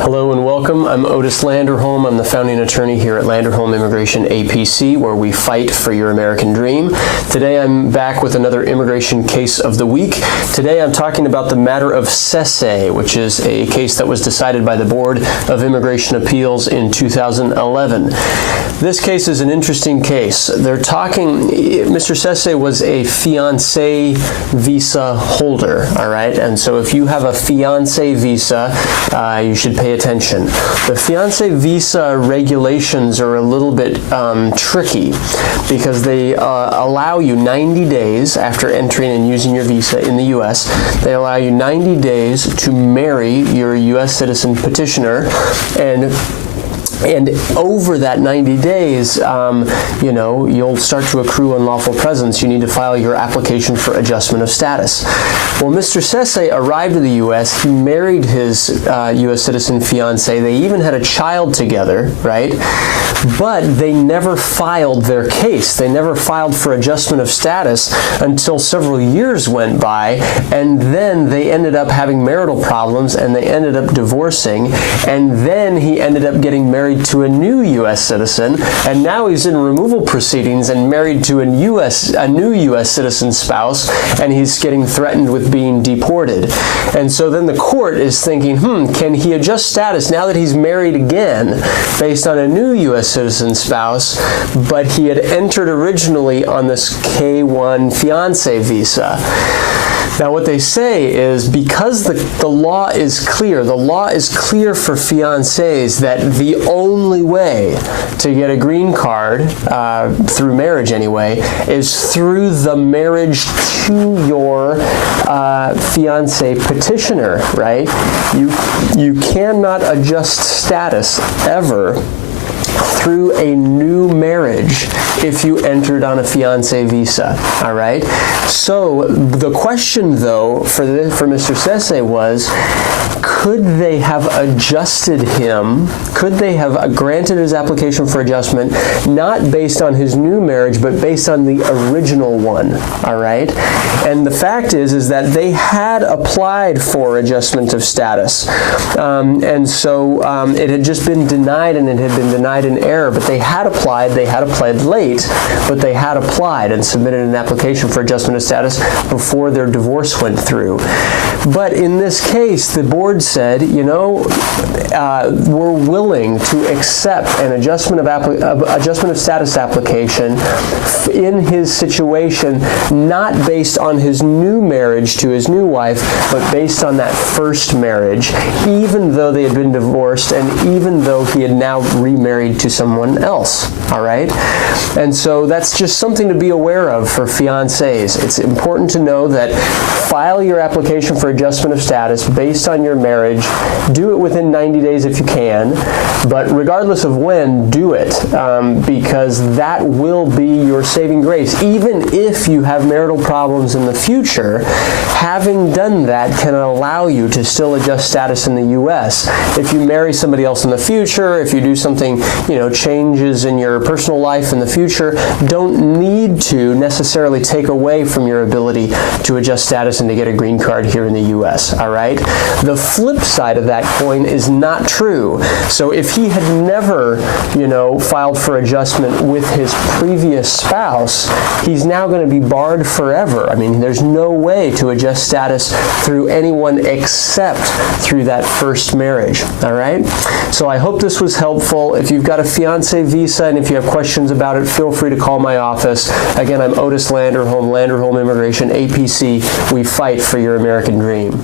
Hello and welcome. I'm Otis Landerholm. I'm the founding attorney here at Landerholm Immigration A.P.C, where we fight for your American dream. Today I'm back with another immigration case of the week. Today I'm talking about the matter of A.P.C, which is a case that was decided by the Board of Immigration Appeals in 2011. This case is an interesting case. They're talking, Mr. A.P.C was a fiancé visa holder, all right? And so if you have a fiancé visa, you should pay attention. The fiancé visa regulations are a little bit tricky because they allow you 90 days after entering and using your visa in the U.S. They allow you 90 days to marry your U.S. citizen petitioner, and over that 90 days, you'll start to accrue unlawful presence. You need to file your application for adjustment of status. Well, Mr. A.P.C arrived in the U.S. He married his U.S. citizen fiancée. They even had a child together, right? But they never filed their case. They never filed for adjustment of status until several years went by, and then they ended up having marital problems, and they ended up divorcing, and then he ended up getting married to a new U.S. citizen, and now he's in removal proceedings and married to a new U.S. citizen spouse, and he's getting threatened with being deported. And so then the court is thinking, can he adjust status now that he's married again based on a new U.S. citizen spouse, but he had entered originally on this K-1 fiancé visa. Now what they say is because the law is clear for fiancés that the only way to get a green card, through marriage anyway, is through the marriage to your fiancé petitioner, right? You cannot adjust status ever through a new marriage if you entered on a fiancé visa, all right? So the question, though, for Mr. A.P.C was, could they have adjusted him? Could they have granted his application for adjustment, not based on his new marriage, but based on the original one, all right? And the fact is that they had applied for adjustment of status. And so it had just been denied, and it had been denied in error, but they had applied late, but they had applied and submitted an application for adjustment of status before their divorce went through. But in this case, the board said, we're willing to accept an adjustment of status application in his situation, not based on his new marriage to his new wife, but based on that first marriage, even though they had been divorced and even though he had now remarried to someone else, all right? And so that's just something to be aware of for fiancés. It's important to know that file your application for adjustment of status based on your marriage. Do it within 90 days if you can, but regardless of when, do it, because that will be your saving grace. Even if you have marital problems in the future, having done that can allow you to still adjust status in the U.S. If you marry somebody else in the future, if you do something, changes in your personal life in the future, don't need to necessarily take away from your ability to adjust status and to get a green card here in the U.S., all right? The flip side of that coin is not true. So if he had never, filed for adjustment with his previous spouse, he's now going to be barred forever. I mean, there's no way to adjust status through anyone except through that first marriage, all right? So I hope this was helpful. If you've got a fiancé visa and if you have questions about it, feel free to call my office. Again, I'm Otis Landerholm, Landerholm Immigration, A.P.C. We fight for your American dream.